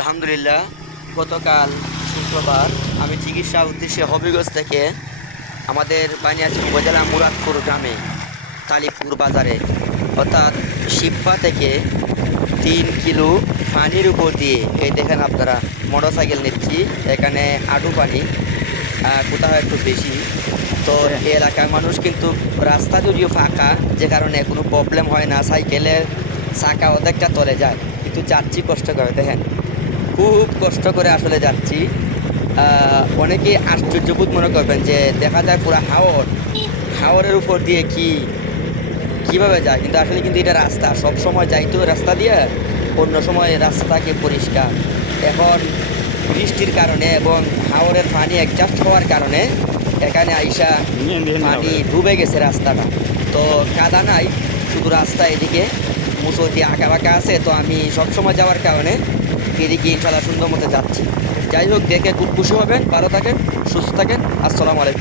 আলহামদুলিল্লাহ, গতকাল শুক্রবার আমি চিকিৎসা উদ্দেশ্যে হবিগঞ্জ থেকে আমাদের বানিয়াচং উপজেলা মুরাদপুর গ্রামে তালিপুর বাজারে অর্থাৎ শিবপা থেকে 3 কিলো পানির উপর দিয়ে এই দেখেন আপনারা মোটর সাইকেল নিচ্ছি। এখানে আটু পানি কোথাও একটু বেশি। তো এই এলাকার মানুষ কিন্তু রাস্তা যদিও ফাঁকা, যে কারণে কোনো প্রবলেম হয় না, সাইকেলের চাকা অর্ধেকটা তলে যায়, কিন্তু যাচ্ছি কষ্ট করে। দেখেন খুব কষ্ট করে আসলে যাচ্ছি। অনেকে আশ্চর্যবোধ মনে করবেন যে দেখা যায় পুরো হাওরের উপর দিয়ে কিভাবে যায়, কিন্তু আসলে কিন্তু এটা রাস্তা, সব সময় যাইতো রাস্তা দিয়ে, অন্য সময় রাস্তা থাকে পরিষ্কার। এখন বৃষ্টির কারণে এবং হাওরের পানি অ্যাডজাস্ট হওয়ার কারণে এখানে আইসা পানি ডুবে গেছে রাস্তাটা। তো কাদা নাই, শুধু রাস্তা এদিকে মুসো দিয়ে আঁকা বাঁকা আছে। তো আমি সবসময় যাওয়ার কারণে এদিকে ইনশাল্লাহ সুন্দর মতো যাচ্ছি। যাই হোক, দেখে খুব খুশি হবেন। ভালো থাকেন, সুস্থ থাকেন। আসসালামু আলাইকুম।